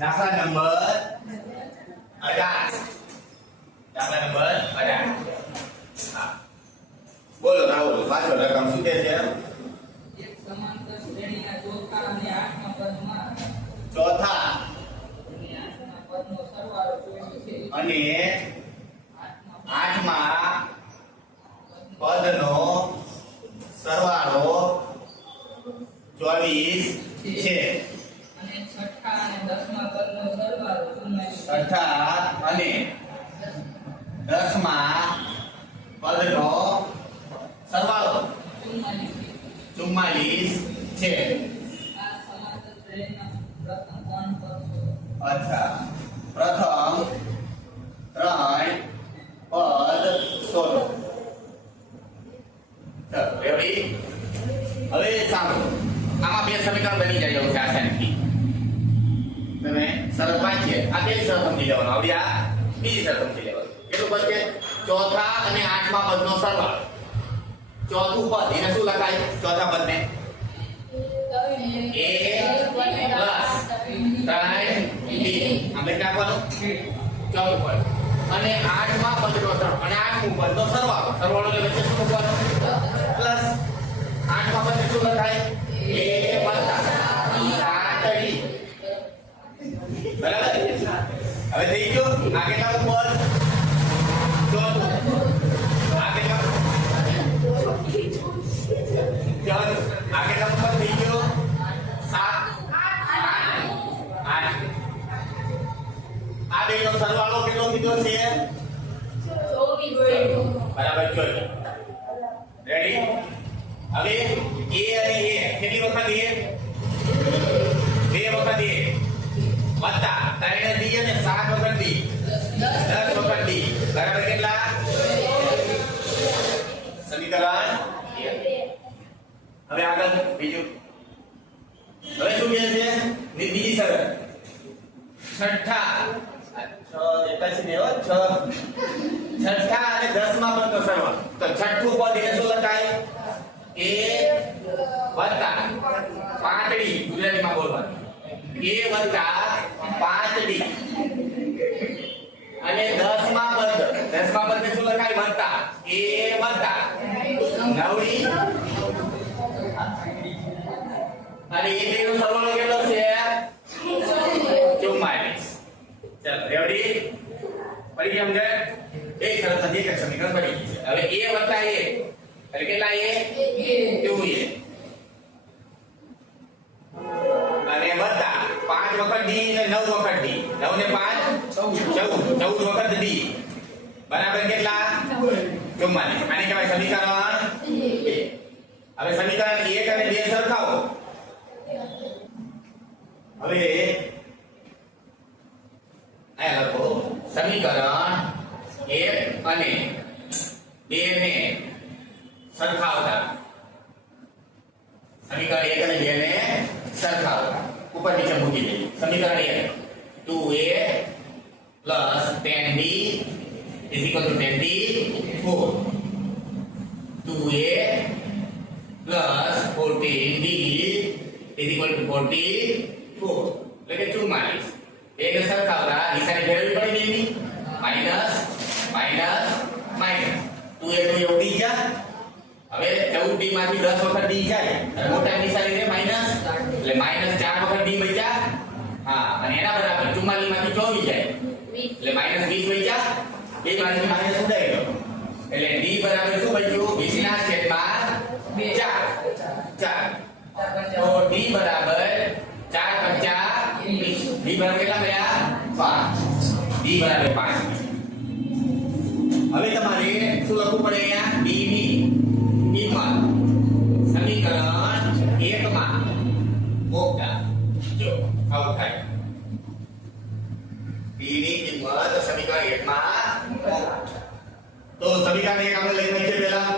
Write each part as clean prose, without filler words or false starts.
દાખલા નંબર 18. દાખલા નંબર 18. હા બોલો રાહુલ પાછો રકમ શું કહે છે? એક સમાંતર શ્રેણીના ચોથા અને આઠમા પદમાં ચોથા અને આઠમા પદનો સરવાળો 24 છે અને આઠમા આઠમા પદનો સરવાળો 24 છે. અને છઠ્ઠા અને દસમા પદનો સરવાળો 44 છઠ્ઠા અને દસમા પદનો સરવાળો 44 છે. આ સમાંતર શ્રેણીના પ્રથમ ત્રણ પદ છે. અચ્છા પ્રથમ 3 પદ શોધો. ચાલો રેડી. હવે સાંભળો આમાં બે સમીકરણ બની જાય એવું છે આસાનીથી. તમે શરત વાંચીએ આ બે શરત સમજી લેવાનું. હવે આ બીજી શરત સમજી લેવાનું. કેટલું પદ છે? ચોથા અને આઠમા પદનો સરવાળો. ચોથું પદ એને શું લખાય? ચોથા પદને a plus 3b આમ લખી નાખવાનું. ચોથું પદ અને આઠમા પદનો સરવાળો અને આઠમું પદનો સરવાળો. સરવાળો એટલે વચ્ચે શું મૂકવાનું? પ્લસ આઠમા પદને શું લખાય? a + 7d. બરાબર. હવે થઈ ગયું. આ કેટલાનું પદ? ચોથું. આ કેટલાનું? ચોથું. આ કેટલાનું પદ થઈ ગયું? 7 8. આ બેનો સરવાળો કેટલો કીધો છે? બરાબર 24. રેડી. હવે a અને a કેટલી વખત a? બે વખત a વત્તા 3 d અને 7 વખત d 10 વખત d બરાબર કેટલા? સમીકરણ 1. હવે આગળ બીજું. હવે શું કહે છે? બીજી શરત. છઠ્ઠા છઠ્ઠા અને દસમા પદનો સરવાળો. તો છઠ્ઠું પદ એને શું લખાય? a વત્તા 5d. ગુજરાતીમાં બોલવાનું. a વત્તા 5d અને દસમા પદને શું લખાય? વત્તા a વત્તા 9d અને એ બેનો સરવાળો કેટલો છે? 44. ચાલો રેડી. પડી ગયા સમજે? એક શરત નથી એક સમીકરણ પડી ગઈ છે. હવે a વત્તા a એટલે કેટલા? a અને વત્તા 5 વખત d અને 9 વખત d. 9 ને 5 14 વખત d બરાબર કેટલા? 44. આને કહેવાય સમીકરણ 2. હવે સમીકરણ 1 અને 2 સરખાવો. હવે આ લખો સમીકરણ 1 અને 2 ને સરખાવતા. સમીકરણ 1 અને 2 ને સરખાવતા ઉપર નીચે મૂકી દે. સમીકરણ 1 2a plus 10b is equal to 24. 2a plus 14b is equal to 44. એટલે કે 44. એક સરખાવતા નિશાની ફેરવવી પડે ને. માઈનસ માઈનસ માઈનસ 2a તો ઉડી ગયા. હવે 14d માંથી 10 વખત d જાય અને મોટા નિશાની રે માઈનસ એટલે માઈનસ 4 વખત d બચ્યા. હા અને એના બરાબર 44 માંથી 24 જાય એટલે માઈનસ 20 બચ્યા. બે માંથી માઈનસ ઉડાઈ ગયો એટલે d બરાબર શું બચ્યું? 20 ના છેદમાં 4. તો d બરાબર 4 પંચા 20. d બરાબર કેટલા મળ્યા? 5. d બરાબર 5. હવે તમારે શું લખવું પડે? અહીંયા d ની કિંમત સમીકરણ 1 માં મૂકતા. જો આવું થાય. d ની કિંમત સમીકરણ 1 માં તો સમીકરણ 1 આપણે લઈ લઈએ પહેલા.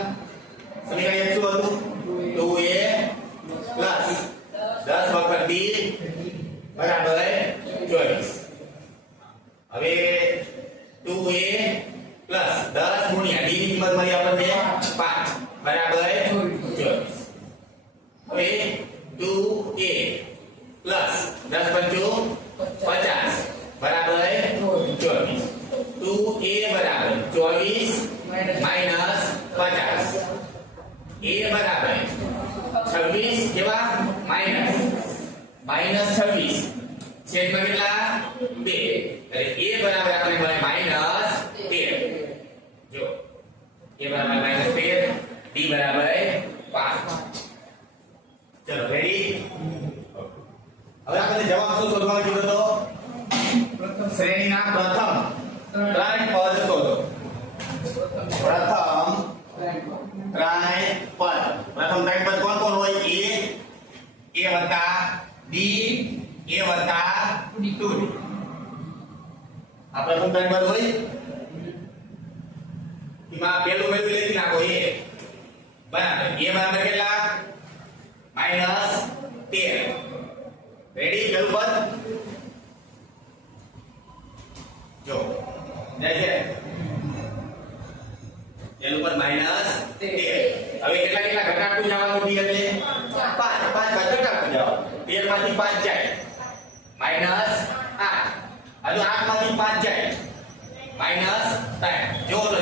સમીકરણ 1 શું હતું? 2a plus 10 વખત d બરાબર 24. હવે a બરાબર 26 કેવા માઈનસ 26 છેદમાં કેટલા 2 એટલે a બરાબર આપણે મળે -13 જો a બરાબર -13 b બરાબર 5 ચલો રેડી હવે આપણે જવાબ શું શોધવાનો કીધો તો શ્રેણીના પ્રથમ ત્રણ પદ શોધો પ્રથમ ત્રણ પદ કોણ કોણ હોય a વત્તા b a વત્તા 2 આ પ્રથમ ત્રણ પદ હોય એમાં પેલું લખી નાખો a બરાબર a બરાબર કેટલા -13 રેડી પેલું પદ જો દેખે પેલું પદ -13 હવે કેટલા ઘટાડતું જવાનું ડી એટલે 5 ઘટાડતું જવાનું 13 માંથી 5 જાય -8 હજુ 8 માંથી 5 જાય -3 જો તો